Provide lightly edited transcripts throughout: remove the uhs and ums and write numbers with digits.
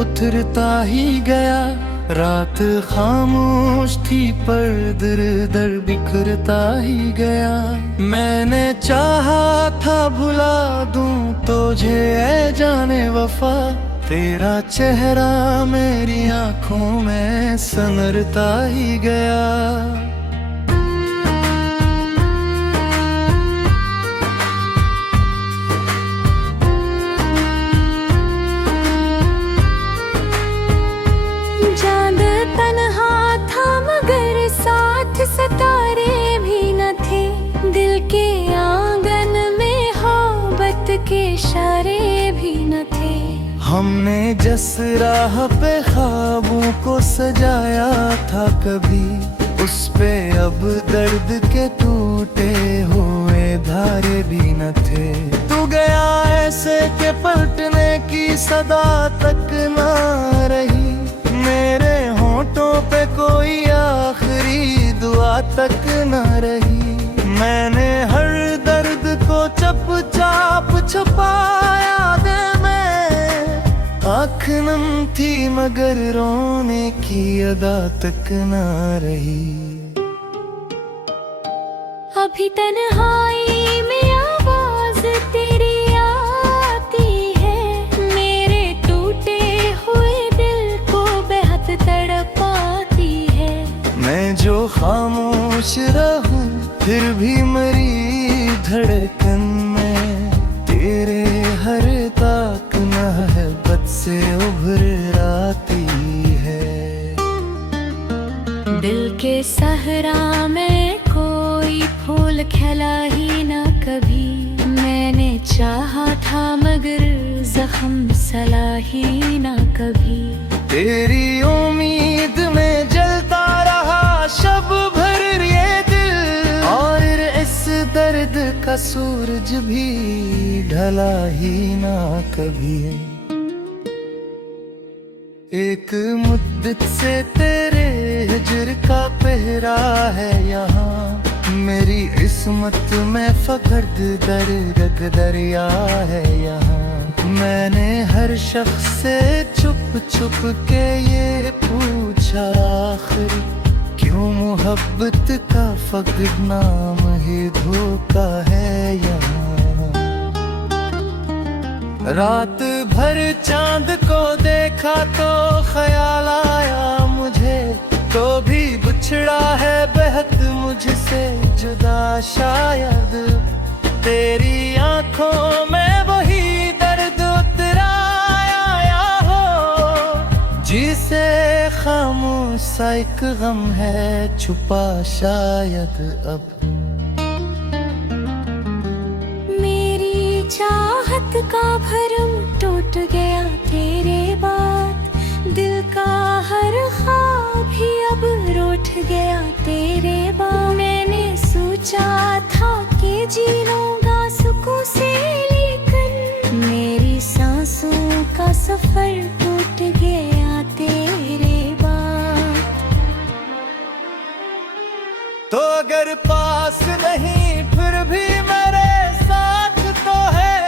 उतरता ही गया। रात खामोश थी पर दर दर बिखरता ही गया। मैंने चाहा था भुला दूं तुझे ऐ जाने वफा, तेरा चेहरा मेरी आंखों में संवरता ही गया। चांद तन्हा था मगर साथ सितारे भी न थे। दिल के आंगन में मोहब्बत के इशारे भी न थे। हमने जिस राह पे ख्वाबों को सजाया था कभी, उस पे अब दर्द के टूटे हुए धारे भी न थे। तू गया ऐसे के पलटने की सदा तक ना रही, मेरे होठों पे कोई आखिरी दुआ तक न रही। मैंने हर दर्द को चुपचाप छुपाया दिल में, आँख नम थी मगर रोने की अदा तक न रही। अभी तन्हाई में आवाज तेरी आती है, मेरे टूटे हुए दिल को बेहद तड़पाती है। मैं जो खामोश रहूं फिर भी मरी धड़कन में, तेरे हर ताक मोहब्बत से उभर आती है। दिल के सहरा में कोई फूल खिला ही ना कभी, मैंने चाहा था मगर जख्म सला ही ना कभी। तेरी उम्मीद में जलता रहा शब भर ये दिल, और इस दर्द का सूरज भी ढला ही ना कभी। एक मुद्दत से तेरे हिजर का पहरा है यहाँ, मेरी किस्मत में फकर्द दर्द दरिया है यहाँ। मैंने हर शख्स से छुप छुप के ये पूछा आखिर क्यों मोहब्बत का फकद नाम ही धोखा है यहाँ। रात भर चांद को देखा तो ख्याल आया मुझे, तो भी बिछड़ा है बेहद मुझसे जुदा शायद। तेरी आंखों में वही दर्द उतराया हो, जिसे खामोश सा एक गम है छुपा शायद अब। मेरी चाहत का भरम टूट गया तेरे बाद, दिल का हर ख्वाब ही अब रूठ गया तेरे बाद। मैंने सोचा था कि जी लूंगा सुकून से, लेकिन मेरी सांसों का सफर टूट गया तेरे बाद। तो अगर पास नहीं फिर भी मेरे साथ तो है,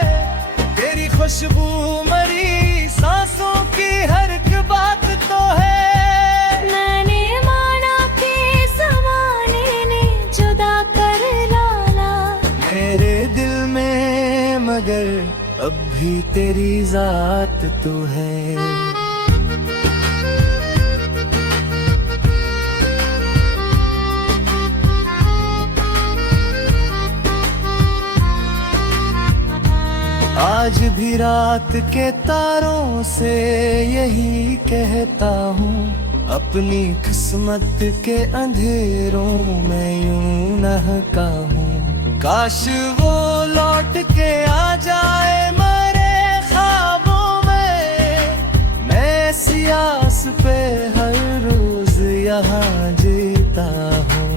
तेरी खुशबू मरी सांसों की हर एक बात तो है। मैंने माना कि ज़माने ने जुदा कर डाला मेरे दिल में, मगर अब भी तेरी जात तो है। आज भी रात के तारों से यही कहता हूँ, अपनी किस्मत के अंधेरों में यूं नहका हूँ। काश वो लौट के आ जाए मेरे ख्वाबों में, मैं सियास पे हर रोज यहाँ जीता हूँ।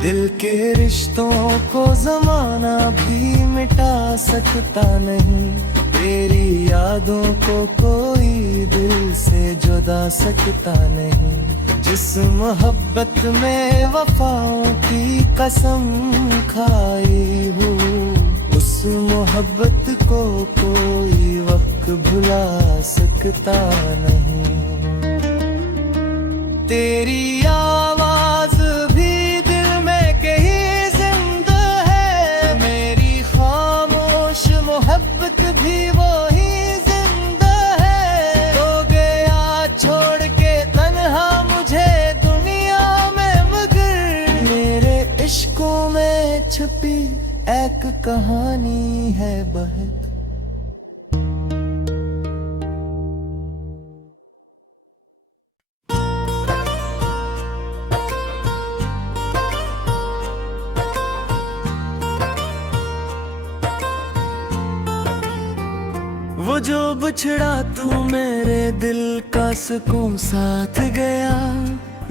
दिल के रिश्तों को जमाना भी मिटा सकता नहीं, तेरी यादों को कोई दिल से जुदा सकता नहीं। जिस मोहब्बत में वफाओं की कसम खाई हूँ, उस मोहब्बत को कोई वक्त भुला रुकता नहीं। तेरी आवाज भी दिल में कहीं जिंदा है, मेरी खामोश मोहब्बत भी वही जिंदा है। तो गया छोड़ के तन्हा मुझे दुनिया में, मगर मेरे इश्कों में छुपी एक कहानी है बहुत। वो जो बिछड़ा तू मेरे दिल का सुकून साथ गया,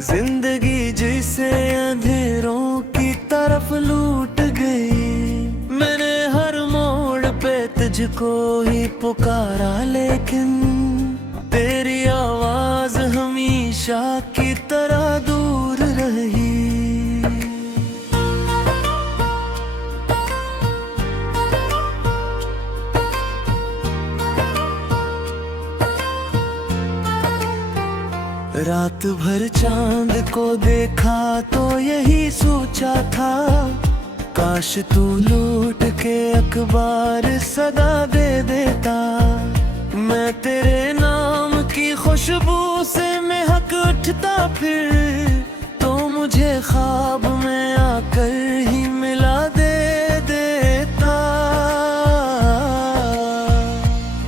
जिंदगी जिसे अंधेरों की तरफ लूट गई। मैंने हर मोड़ पे तुझको ही पुकारा, लेकिन तेरी आवाज हमेशा की तरह दूर रही। रात भर चांद को देखा तो यही सोचा था, काश तू लौट के अखबार सदा दे देता। मैं तेरे नाम की खुशबू से महक उठता, फिर तो मुझे ख्वाब में आकर ही मिला दे देता।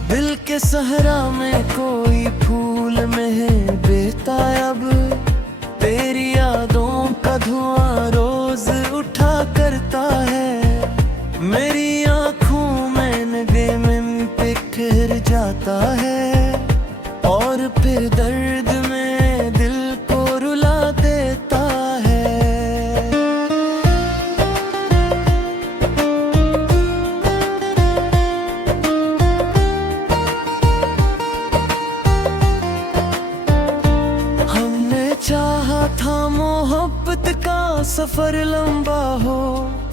दिल के सहरा में कोई फूल में बेता, अब तेरी यादों का धुआं रोज उठा करता है। मेरी आँखों में नगे में बिखर जाता है, और फिर दर्द में दिल को रुला देता है। चाहा था मोहब्बत का सफर लंबा हो,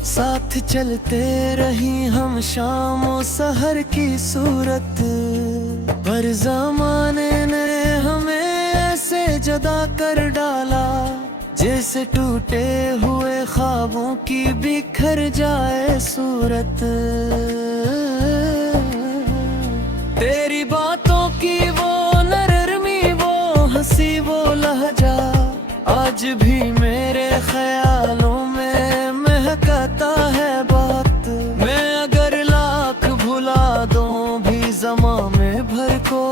साथ चलते रही हम शामों सहर की सूरत। पर ज़माने ने हमें ऐसे जुदा कर डाला, जैसे टूटे हुए ख्वाबों की बिखर जाए सूरत। तेरी बातों की वो नरमी, वो हंसी, वो लहजा आज भी मेरे ख्यालों में महकता है बात। मैं अगर लाख भुला दूं भी ज़माने भर को,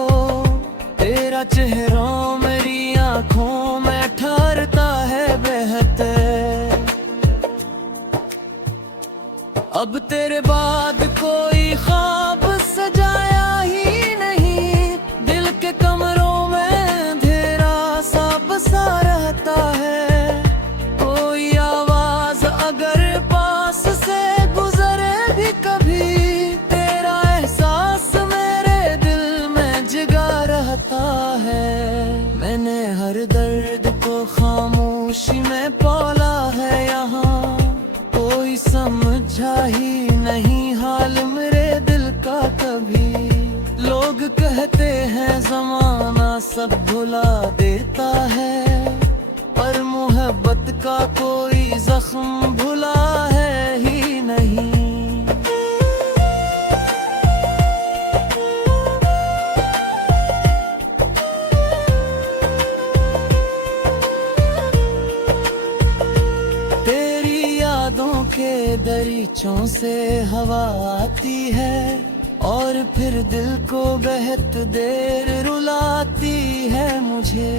तेरा चेहरा मेरी आँखों में ठहरता है बेहतर। अब तेरे बाद कोई ख्वाब सजाया ही नहीं, दिल के कमरों में अंधेरा सा बसा रहता है। कोई आवाज अगर पास से गुजरे भी कभी, तेरा एहसास मेरे दिल में जगा रहता है। मैंने हर दर्द को खामोशी में पाला है यहाँ, कोई समझा ही नहीं हाल मेरे दिल का कभी। लोग कहते हैं ज़माना सब भुला देता है, पर मोहब्बत का कोई जख्म भुला है ही नहीं। तेरी यादों के दरीचों से हवा आती है, और फिर दिल को बहुत देर रुलाती है मुझे।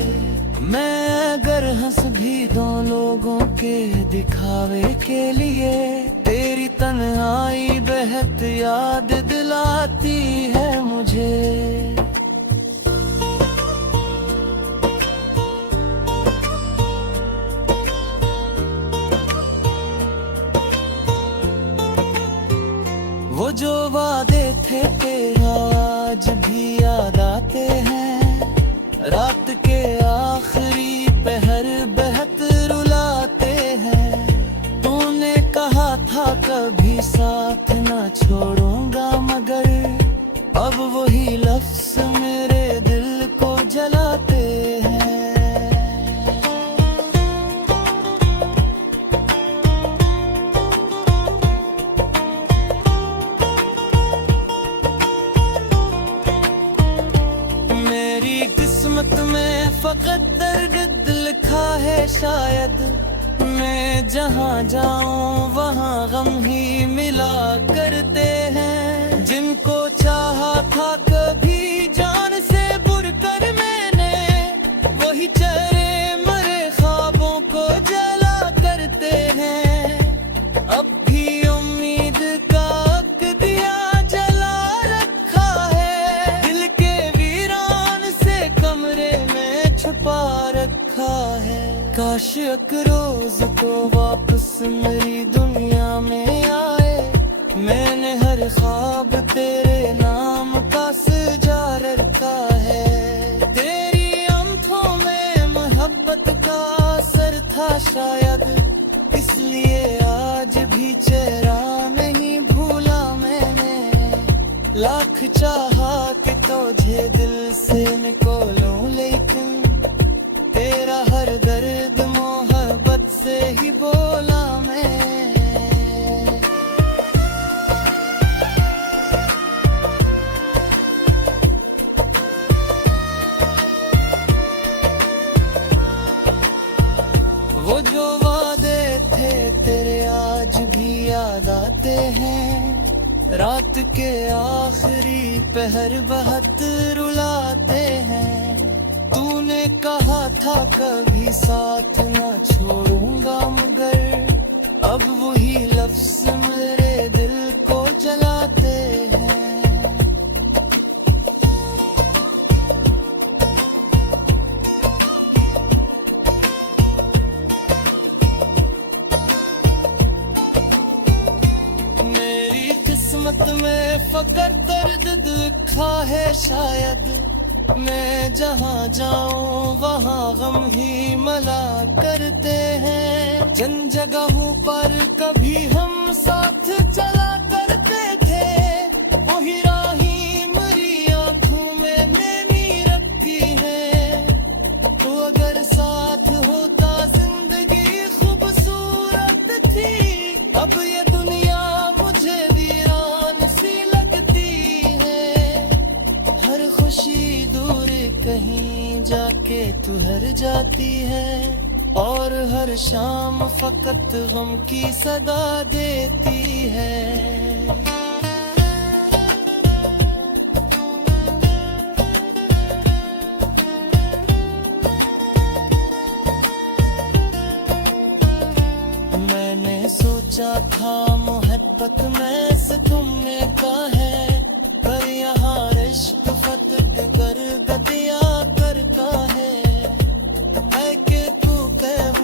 मैं अगर हंस भी दूं लोगों के दिखावे के लिए, तेरी तन्हाई बहुत याद दिलाती है मुझे। वो जो वादे थे तेरा आज भी याद आते हैं, रात के आखिरी पहर बहुत रुलाते हैं। तूने कहा था कभी साथ ना छोड़ूंगा, मगर अब वही लफ्ज़ मेरे दिल फकत दर्द लिखा है शायद, मैं जहाँ जाऊँ वहाँ गम ही मिला करते हैं। जिनको चाहा था कभी जान से बुरकर मैंने, वही चरे मरे ख्वाबों को जला करते हैं। अब भी उम्मीद का दिया जला रखा है, दिल के वीरान से कमरे में छुपा रखा है। काश एक रोज को वापस मेरी दुनिया में आए, मैंने हर ख्वाब तेरे नाम का सजा रखा है। तेरी आंखों में मोहब्बत का असर था शायद, इसलिए आज भी चेहरा नहीं भूला मैंने। लाख चाहा कि तुझे दिल से निकालूं, लेकिन तेरा हर दर्द मोहब्बत से ही बोला मैं। वो जो वादे थे तेरे आज भी याद आते हैं, रात के आखिरी पहर बहुत रुलाते हैं। तूने कहा था कभी साथ न छोड़ूंगा, मगर अब वही लफ्ज मेरे दिल को जलाते हैं। मेरी किस्मत में फकत दर्द लिखा है शायद, मैं जहाँ जाऊँ वहाँ गम ही मला करते हैं। जिन जगहों पर कभी हम साथ चला करते थे, वही राही मेरी आँखों में नैनी रखी है। तो अगर साथ होता जिंदगी खूबसूरत थी, अब ये दुनिया मुझे वीरान सी लगती है। हर खुशी दूर कहीं जाके तू हर जाती है, और हर शाम फकत गम की सदा देती है। मैंने सोचा था मोहब्बत में से तुमने कहा है, पर यहाँ इश्क फतक कर गतिया करता है। कि तू कह